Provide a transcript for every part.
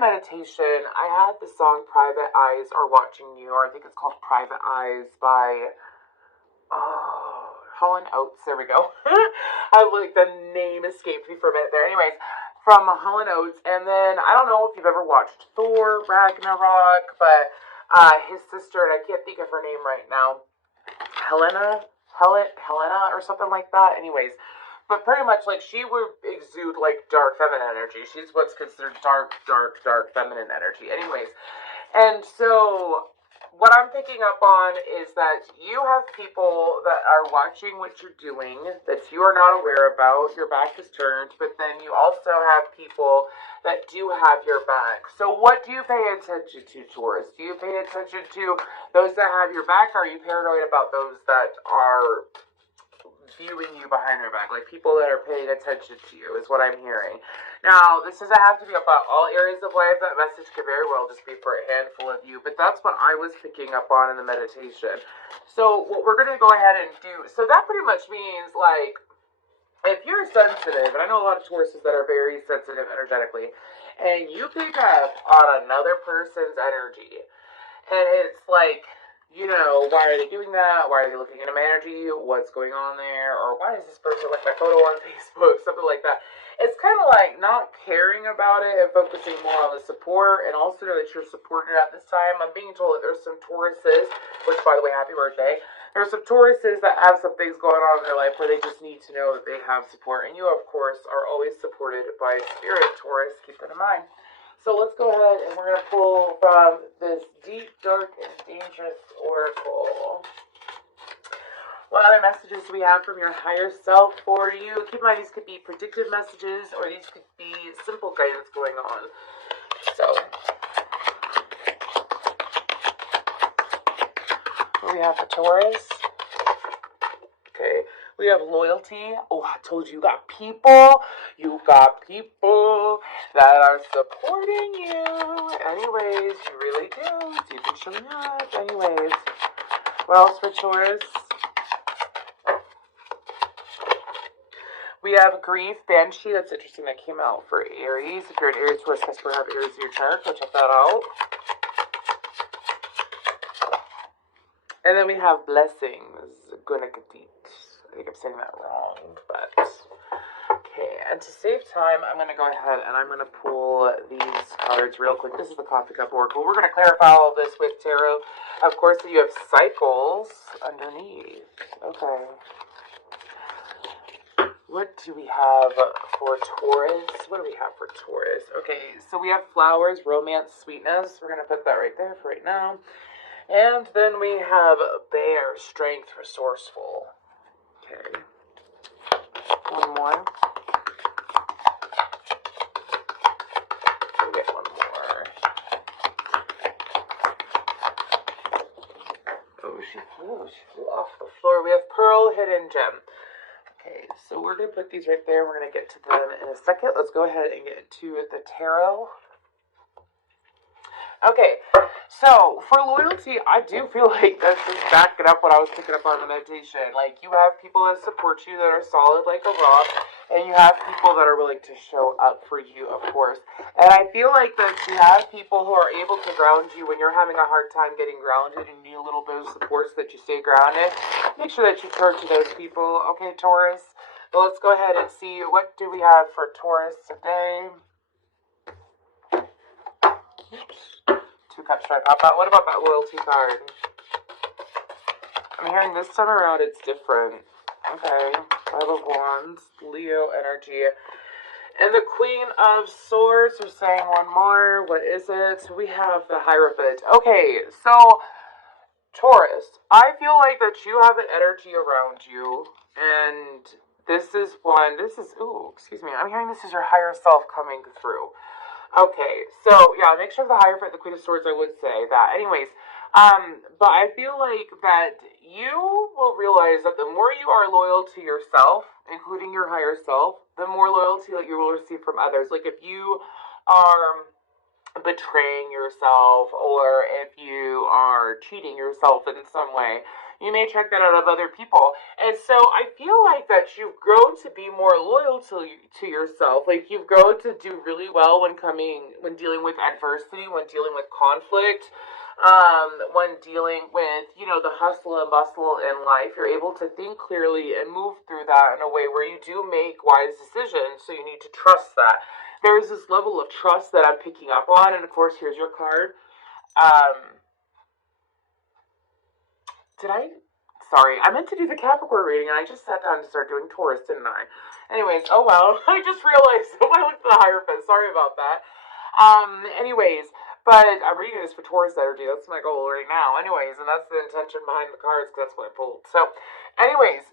meditation, I had the song Private Eyes Are Watching You, or I think it's called Private Eyes by Holland Oates. There we go. I like the name escaped me for a minute there. Anyways, from Holland Oates, and then I don't know if you've ever watched Thor Ragnarok, but his sister, and I can't think of her name right now, Helena, or something like that. Anyways, but pretty much like she would exude like dark feminine energy. She's what's considered dark feminine energy. Anyways, and so what I'm picking up on is that you have people that are watching what you're doing that you are not aware about. Your back is turned, but then you also have people that do have your back. So what do you pay attention to, Taurus? Do you pay attention to those that have your back? Or are you paranoid about those that are viewing you behind their back, like people that are paying attention to you, is what I'm hearing. Now, this doesn't have to be about all areas of life. That message could very well just be for a handful of you, but that's what I was picking up on in the meditation. So what we're going to go ahead and do, so that pretty much means, like, if you're sensitive, and I know a lot of Tauruses that are very sensitive energetically, and you pick up on another person's energy, and it's like, why are they doing that? Why are they looking into my energy? What's going on there? Or why is this person like my photo on Facebook? Something like that. It's kind of like not caring about it and focusing more on the support, and also know that you're supported at this time. I'm being told that there's some Tauruses, which, by the way, happy birthday. There's some Tauruses that have some things going on in their life where they just need to know that they have support. And you, of course, are always supported by Spirit, Taurus. Keep that in mind. So let's go ahead and we're going to pull from this deep, dark, and dangerous oracle. What other messages do we have from your higher self for you? Keep in mind, these could be predictive messages, or these could be simple guidance going on. So, what do we have for Taurus? Okay, we have loyalty. Oh, I told you, you got people. You got people that are supporting you. Anyways, you really do. You've been showing up. Anyways, what else for Taurus? We have grief, banshee. That's interesting. That came out for Aries. If you're an Aries, Taurus, Casper, have Aries in your chart. Go check that out. And then we have blessings, Gunakatit. I think I'm saying that wrong, but okay. And to save time, I'm going to go ahead and I'm going to pull these cards real quick. This is the Coffee Cup Oracle. We're going to clarify all of this with tarot. Of course, you have cycles underneath. Okay. What do we have for Taurus? What do we have for Taurus? Okay, so we have flowers, romance, sweetness. We're going to put that right there for right now. And then we have bear, strength, resourceful. Okay. One more. We'll get one more. Oh, she flew off the floor. We have pearl, hidden gem. Okay, so we're going to put these right there. We're going to get to them in a second. Let's go ahead and get to the tarot. Okay, so for loyalty, I do feel like that's just backing up what I was picking up on the meditation. Like, you have people that support you that are solid like a rock, and you have people that are willing to show up for you, of course. And I feel like that you have people who are able to ground you when you're having a hard time getting grounded and need a little bit of support so that you stay grounded. Make sure that you turn to those people. Okay, Taurus? Well, let's go ahead and see what do we have for Taurus today. Oops. Two cups try to pop out. What about that loyalty card? I'm hearing this time around it's different. Okay. Five of Wands, Leo energy. And the Queen of Swords, we're saying one more. What is it? We have the Hierophant. Okay, so Taurus, I feel like that you have an energy around you, and this is, ooh, excuse me, I'm hearing this is your higher self coming through. Okay, so yeah, make sure the Hierophant, the Queen of Swords, I would say that. Anyways, but I feel like that you will realize that the more you are loyal to yourself, including your higher self, the more loyalty that you will receive from others. Like, if you are betraying yourself, or if you are cheating yourself in some way. You may check that out of other people. And so I feel like that you've grown to be more loyal to yourself. Like you've grown to do really well when dealing with adversity, when dealing with conflict, when dealing with, the hustle and bustle in life. You're able to think clearly and move through that in a way where you do make wise decisions. So you need to trust that. There's this level of trust that I'm picking up on, and of course, here's your card. Um, did I? Sorry, I meant to do the Capricorn reading, and I just sat down to start doing Taurus, didn't I? Anyways, oh well, I just realized when I looked at the Hierophant. Sorry about that. Anyways, but I'm reading this for Taurus energy. That's my goal right now. Anyways, and that's the intention behind the cards, because that's what I pulled. So, anyways,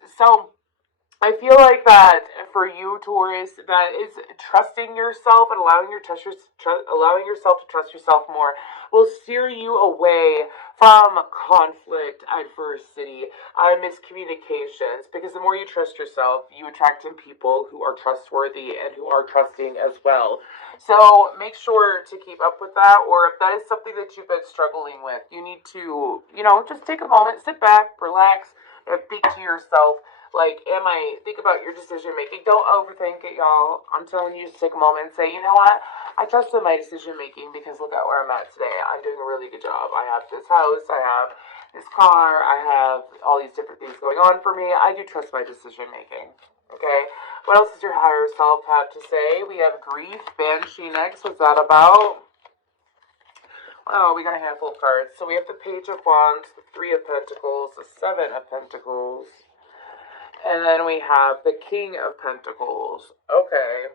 I feel like that for you, Taurus, that is trusting yourself and allowing yourself to trust yourself more will steer you away from conflict, adversity, miscommunications. Because the more you trust yourself, you attract in people who are trustworthy and who are trusting as well. So make sure to keep up with that, or if that is something that you've been struggling with, you need to, just take a moment, sit back, relax, and think to yourself, like, think about your decision making. Don't overthink it, y'all. I'm telling you, just take a moment and say, you know what? I trust in my decision making because look at where I'm at today. I'm doing a really good job. I have this house, I have this car, I have all these different things going on for me. I do trust my decision making. Okay? What else does your higher self have to say? We have grief, banshee next. What's that about? Oh, we got a handful of cards. So we have the Page of Wands, the Three of Pentacles, the Seven of Pentacles. And then we have the King of Pentacles. Okay.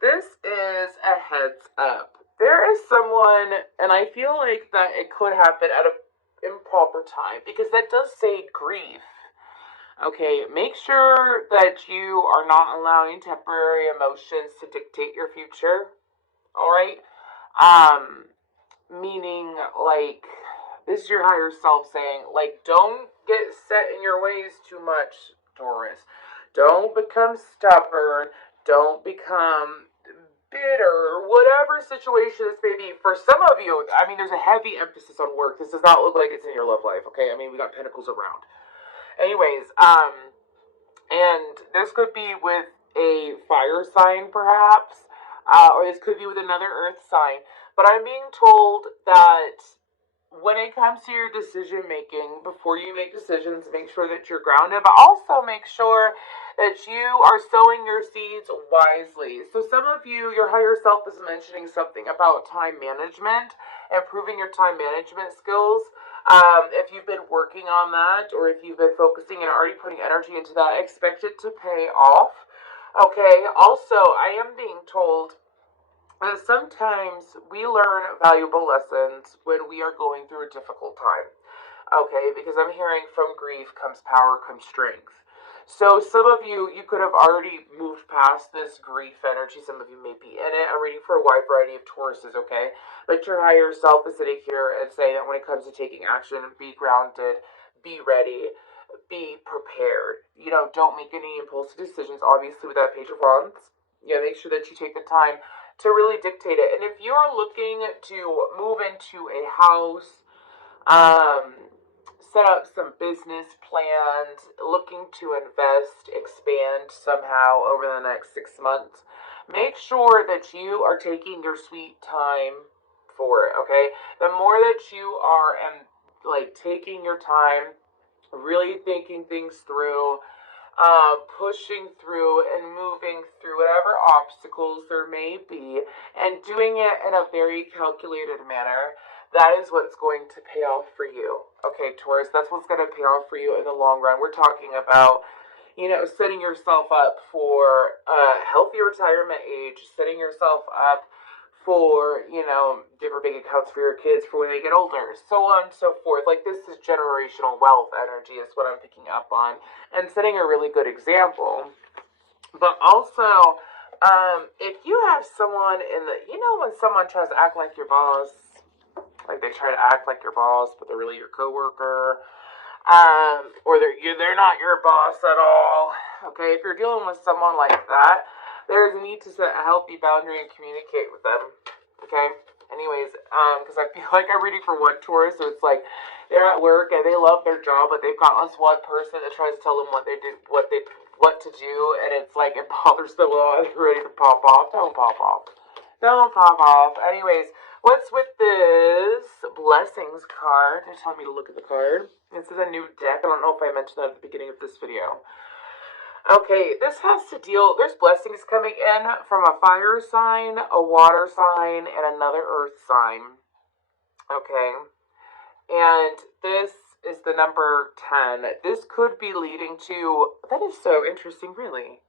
This is a heads up. There is someone, and I feel like that it could happen at an improper time, because that does say grief. Okay, make sure that you are not allowing temporary emotions to dictate your future. Alright? Meaning, like, this is your higher self saying, like, don't get set in your ways too much, Taurus. Don't become stubborn. Don't become bitter. Whatever situation this may be. For some of you, there's a heavy emphasis on work. This does not look like it's in your love life, okay? We got pentacles around. Anyways, and this could be with a fire sign, perhaps, or this could be with another earth sign. But I'm being told that when it comes to your decision making, before you make decisions, make sure that you're grounded, but also make sure that you are sowing your seeds wisely. So some of you, your higher self is mentioning something about time management, improving your time management skills. If you've been working on that, or if you've been focusing and already putting energy into that, expect it to pay off. Okay, also, I am being told sometimes we learn valuable lessons when we are going through a difficult time. Okay, because I'm hearing from grief comes power, comes strength. So some of you could have already moved past this grief energy. Some of you may be in it. I'm reading for a wide variety of Tauruses, okay? But your higher self is sitting here and saying that when it comes to taking action, be grounded, be ready, be prepared. Don't make any impulsive decisions, obviously, with that Page of Wands. Make sure that you take the time to really dictate it. And if you're looking to move into a house, set up some business plans, looking to invest, expand somehow over the next 6 months, make sure that you are taking your sweet time for it, okay? The more that you are taking your time, really thinking things through, pushing through and moving through whatever obstacles there may be, and doing it in a very calculated manner, that is what's going to pay off for you. Okay, Taurus, that's what's going to pay off for you in the long run. We're talking about, setting yourself up for a healthy retirement age, setting yourself up for, different big accounts for your kids for when they get older, so on and so forth. Like, this is generational wealth energy is what I'm picking up on, and setting a really good example. But also, if you have someone when someone tries to act like your boss, like they try to act like your boss, but they're really your coworker, or they're not your boss at all. Okay, if you're dealing with someone like that, There's a need to set a healthy boundary and communicate with them. Okay? Anyways, because I feel like I'm reading for one Taurus, so it's like they're at work and they love their job, but they've got this one person that tries to tell them what to do, and it's like it bothers them a lot. They're ready to pop off. Don't pop off. Don't pop off. Anyways, what's with this blessings card? They're telling me to look at the card. This is a new deck. I don't know if I mentioned that at the beginning of this video. Okay, this has to deal, there's blessings coming in from a fire sign, a water sign, and another earth sign. Okay, and this is the number 10. This could be leading to, that is so interesting, really.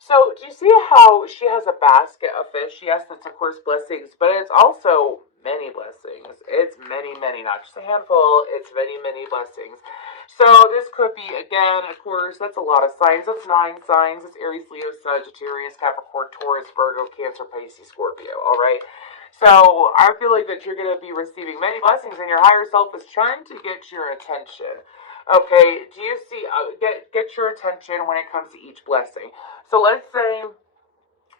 So, do you see how she has a basket of fish? Yes, that's of course blessings, but it's also many blessings. It's many, not just a handful, it's many, blessings. So, this could be, again, of course, that's a lot of signs. That's 9 signs. It's Aries, Leo, Sagittarius, Capricorn, Taurus, Virgo, Cancer, Pisces, Scorpio, alright? So, I feel like that you're going to be receiving many blessings, and your higher self is trying to get your attention. Okay, do you see, get your attention when it comes to each blessing. So let's say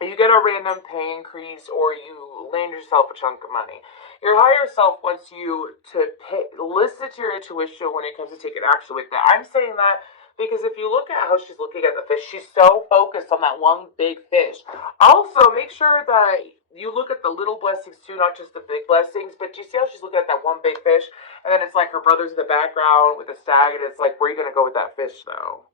you get a random pay increase or you land yourself a chunk of money. Your higher self wants you to listen to your intuition when it comes to taking action with that. I'm saying that because if you look at how she's looking at the fish, she's so focused on that one big fish. Also, make sure that you look at the little blessings too, not just the big blessings, but you see how she's looking at that one big fish, and then it's like her brother's in the background with the stag, and it's like, where are you going to go with that fish, though?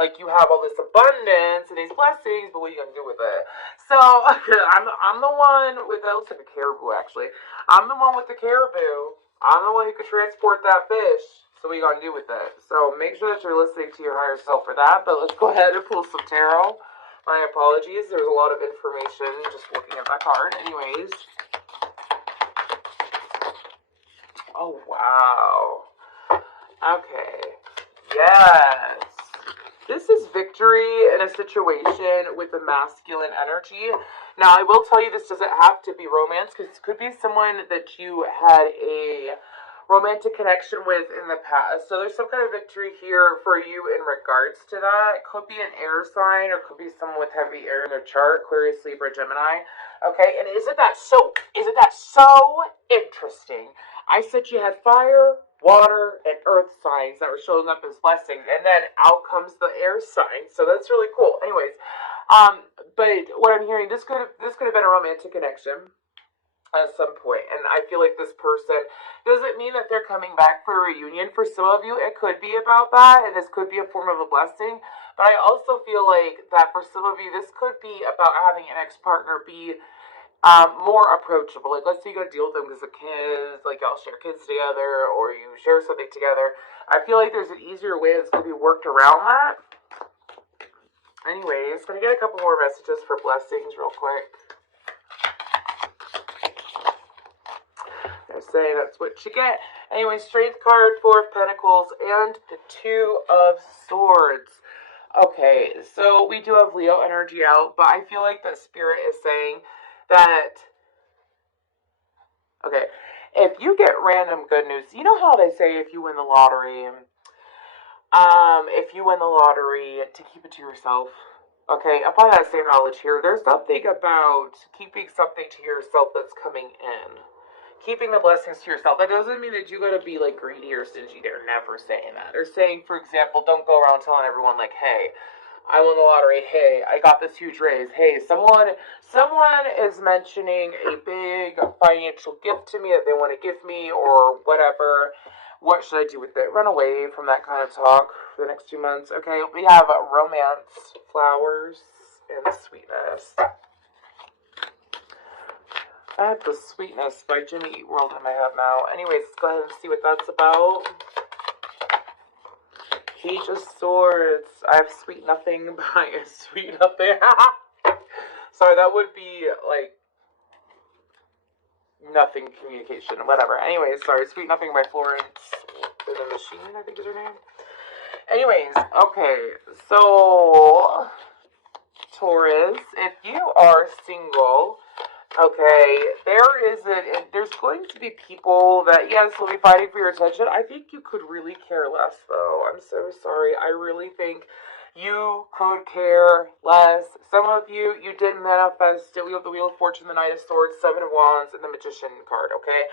Like, you have all this abundance and these blessings, but what are you going to do with it? So, I'm the one with, that looks like a caribou, actually. I'm the one with the caribou. I'm the one who could transport that fish. So what are you going to do with it? So make sure that you're listening to your higher self for that. But let's go ahead and pull some tarot. My apologies. There's a lot of information just looking at that card. Anyways. Oh, wow. Okay. Yes. This is victory in a situation with a masculine energy. Now, I will tell you this doesn't have to be romance, because it could be someone that you had a romantic connection with in the past. So there's some kind of victory here for you in regards to that. It could be an air sign, or it could be someone with heavy air in their chart, Aquarius, Libra, Gemini. Okay, and isn't that so interesting? I said you had fire, water, and earth signs that were showing up as blessings, and then out comes the air sign. So that's really cool. Anyways, but what I'm hearing, this could have been a romantic connection at some point, and I feel like this person doesn't mean that they're coming back for a reunion. For some of you, it could be about that, and this could be a form of a blessing. But I also feel like that for some of you, this could be about having an ex-partner be more approachable. Like, let's say you gotta deal with them because of kids, like y'all share kids together, or you share something together. I feel like there's an easier way that's gonna be worked around that. Anyways, gonna get a couple more messages for blessings real quick. They're saying that's what you get. Anyway, Strength card, 4 of Pentacles, and the 2 of Swords. Okay, so we do have Leo energy out, but I feel like that Spirit is saying that, okay, if you get random good news, you know how they say if you win the lottery, to keep it to yourself. Okay, apply that same knowledge here. There's something about keeping something to yourself that's coming in. Keeping the blessings to yourself. That doesn't mean that you gotta be like greedy or stingy. They're never saying that. They're saying, for example, don't go around telling everyone like, hey, I won the lottery. Hey, I got this huge raise. Hey, someone is mentioning a big financial gift to me that they want to give me or whatever. What should I do with it? Run away from that kind of talk for the next 2 months. Okay, we have romance, flowers, and sweetness. I have the Sweetness by Jimmy Eat World in my head now. Anyways, let's go ahead and see what that's about. Page of Swords. I have Sweet Nothing by Sweet Nothing. Sorry, that would be like nothing communication, whatever. Anyways, sorry, Sweet Nothing by Florence in the Machine, I think is her name. Anyways, okay, so Taurus, if you are single, okay, there's going to be people that, yes, will be fighting for your attention. I think you could really care less, though. I'm so sorry. I really think You could care less. Some of you, you did manifest it. We have the Wheel of Fortune, the Knight of Swords, Seven of Wands, and the Magician card, okay?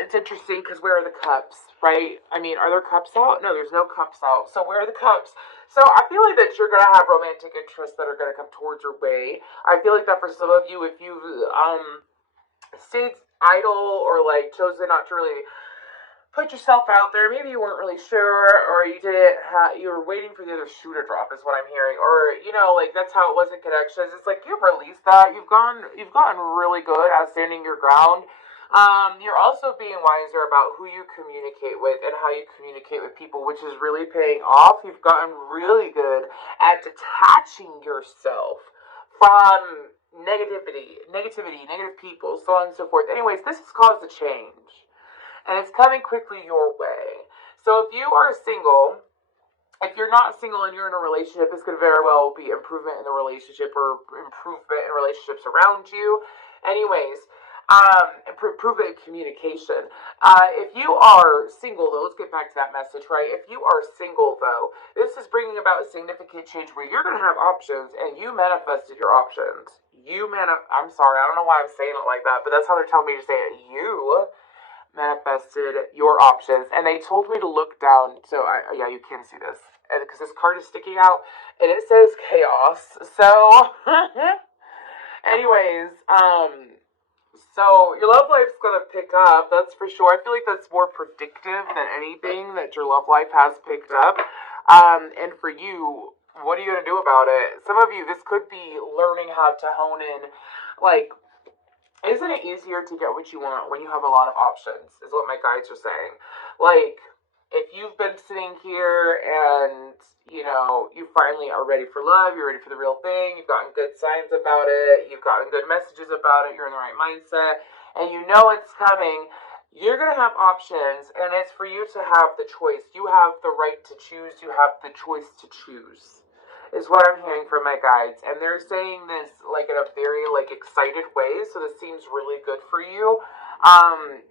It's interesting because where are the cups, right? I mean, are there cups out? No, there's no cups out. So where are the cups? So I feel like that you're going to have romantic interests that are going to come towards your way. I feel like that for some of you, if you've stayed idle or like chosen not to really put yourself out there, maybe you weren't really sure, or you didn't you were waiting for the other shoe to drop is what I'm hearing, or like that's how it was in connections. It's like you've released that, you've gotten really good at standing your ground. You're also being wiser about who you communicate with and how you communicate with people, which is really paying off. You've gotten really good at detaching yourself from negative people, so on and so forth. Anyways, this has caused a change, and it's coming quickly your way. So if you are single, if you're not single and you're in a relationship, this could very well be improvement in the relationship or improvement in relationships around you. Anyways, improvement in communication. If you are single, though, let's get back to that message, right? If you are single, though, this is bringing about a significant change where you're going to have options, and you manifested your options. I'm sorry, I don't know why I'm saying it like that, but that's how they're telling me to say it. You manifested your options, and they told me to look down. So yeah, you can see this, and because this card is sticking out, and it says chaos. So, anyways, so your love life's gonna pick up. That's for sure. I feel like that's more predictive than anything that your love life has picked up. And for you, what are you gonna do about it? Some of you, this could be learning how to hone in, like. Isn't it easier to get what you want when you have a lot of options, is what my guides are saying. Like, if you've been sitting here and, you finally are ready for love, you're ready for the real thing, you've gotten good signs about it, you've gotten good messages about it, you're in the right mindset, and you know it's coming, you're going to have options, and it's for you to have the choice. You have the right to choose, you have the choice to choose, is what I'm hearing from my guides. And they're saying this like in a very excited way, so this seems really good for you.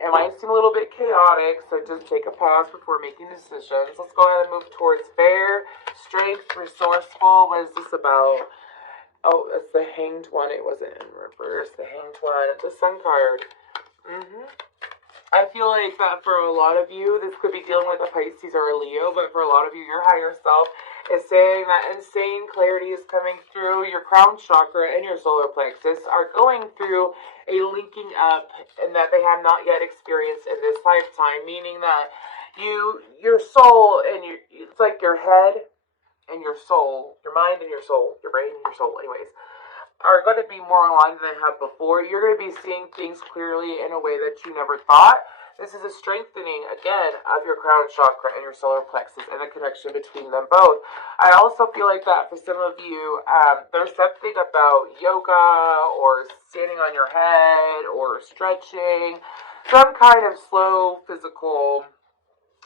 It might seem a little bit chaotic, so just take a pause before making decisions. Let's go ahead and move towards fair, strength, resourceful. What is this about? Oh, it's the Hanged One. It wasn't in reverse. The Hanged One. The Sun card. I feel like that for a lot of you, this could be dealing with a Pisces or a Leo, but for a lot of you, your higher self is saying that insane clarity is coming through. Your crown chakra and your solar plexus are going through a linking up, and that they have not yet experienced in this lifetime, meaning that your soul and it's like your head and your soul, your mind and your soul, your brain and your soul, anyways, are going to be more aligned than they have before. You're going to be seeing things clearly in a way that you never thought. This is a strengthening, again, of your crown chakra and your solar plexus and the connection between them both. I also feel like that for some of you, there's something about yoga or standing on your head or stretching, some kind of slow physical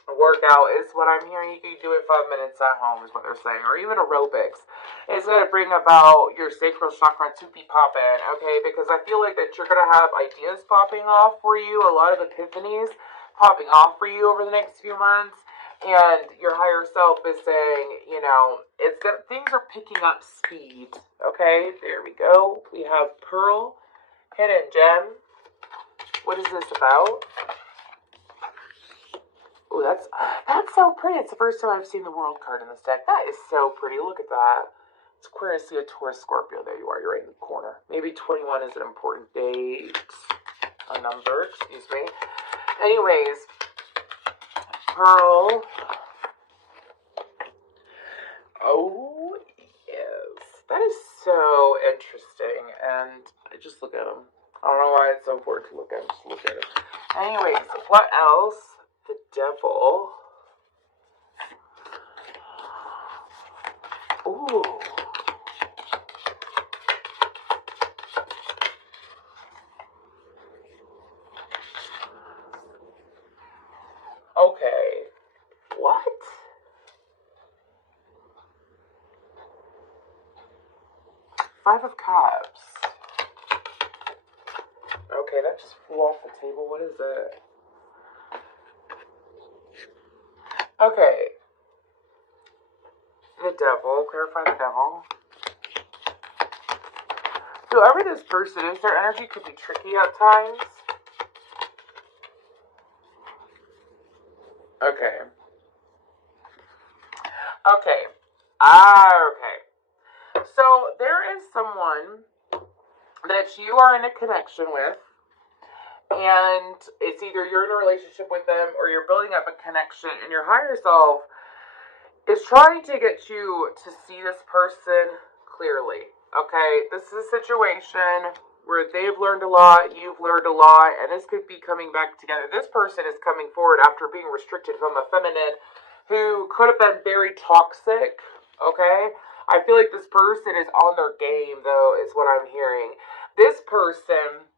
workout is what I'm hearing. You can do it 5 minutes at home is what they're saying, or even aerobics. It's going to bring about your sacral chakra to be popping, okay? Because I feel like that you're going to have ideas popping off for you, a lot of epiphanies popping off for you over the next few months, and your higher self is saying, things are picking up speed, okay? There we go. We have Pearl, Hidden Gem. What is this about? Oh, that's so pretty. It's the first time I've seen the World card in this deck. That is so pretty. Look at that. It's Aquarius, Leo, Taurus, Scorpio. There you are. You're right in the corner. Maybe 21 is an important date. A number, excuse me. Anyways, Pearl. Oh, yes. That is so interesting. And I just look at them. I don't know why it's so important to look at them. Just look at it. Anyways, what else? The Devil. Ooh. Okay. What? Five of Cups. Okay, that just flew off the table. What is it? Okay. The devil. Clarify the devil. Whoever this person is, their energy could be tricky at times. Okay. Okay. Okay. So there is someone that you are in a connection with, and it's either you're in a relationship with them or you're building up a connection, and your higher self is trying to get you to see this person clearly. Okay, this is a situation where they've learned a lot, you've learned a lot, and this could be coming back together. This person is coming forward after being restricted from a feminine who could have been very toxic. Okay, I feel like this person is on their game, though, is what I'm hearing. This person,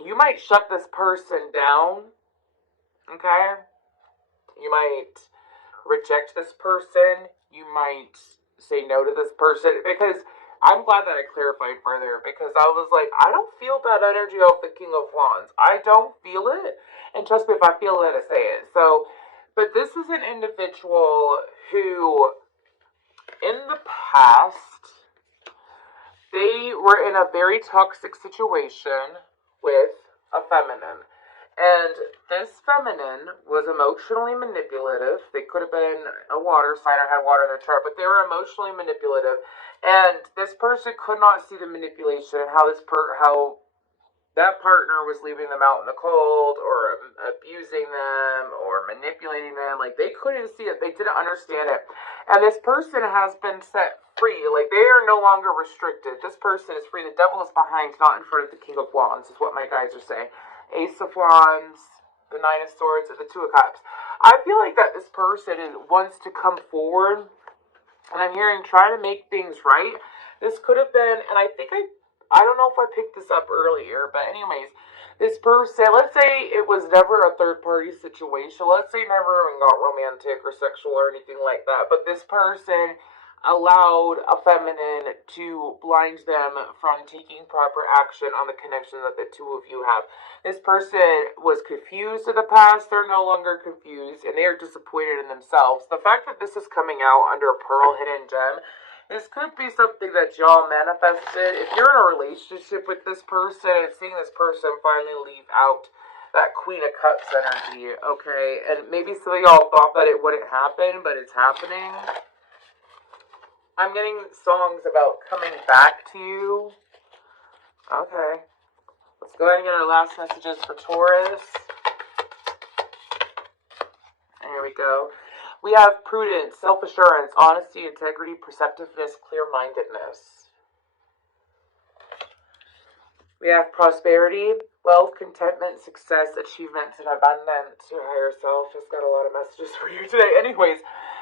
you might shut this person down. Okay, you might reject this person. You might say no to this person, because I'm glad that I clarified further, because I was like, I don't feel bad energy off the King of Wands. I don't feel it. And trust me, if I feel it, I say it. So, but this is an individual who, in the past, they were in a very toxic situation with a feminine. And this feminine was emotionally manipulative. They could have been a water sign or had water in their chart, but they were emotionally manipulative. And this person could not see the manipulation and how that partner was leaving them out in the cold or abusing them or manipulating them. Like, they couldn't see it. They didn't understand it. And this person has been set free. Like, they are no longer restricted. This person is free. The devil is behind, not in front of the King of Wands, is what my guys are saying. Ace of Wands, the Nine of Swords, and the Two of Cups. I feel like that this person wants to come forward, and I'm hearing try to make things right. This could have been, and I think I don't know if I picked this up earlier, but anyways, this person, let's say it was never a third-party situation. Let's say never even got romantic or sexual or anything like that, but this person allowed a feminine to blind them from taking proper action on the connection that the two of you have. This person was confused in the past. They're no longer confused, and they are disappointed in themselves. The fact that this is coming out under a pearl hidden gem, this could be something that y'all manifested. If you're in a relationship with this person and seeing this person finally leave out that Queen of Cups energy, okay? And maybe some of y'all thought that it wouldn't happen, but it's happening. I'm getting songs about coming back to you. Okay. Let's go ahead and get our last messages for Taurus. There we go. We have prudence, self-assurance, honesty, integrity, perceptiveness, clear-mindedness. We have prosperity, wealth, contentment, success, achievements, and abundance. Your higher self has got a lot of messages for you today. Anyways,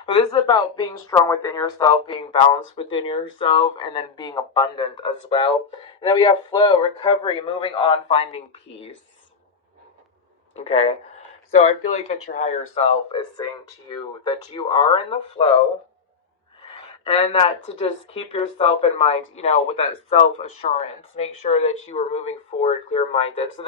but this is about being strong within yourself, being balanced within yourself, and then being abundant as well. And then we have flow, recovery, moving on, finding peace. Okay, so I feel like that your higher self is saying to you that you are in the flow, and that to just keep yourself in mind, with that self-assurance. Make sure that you are moving forward clear-minded. So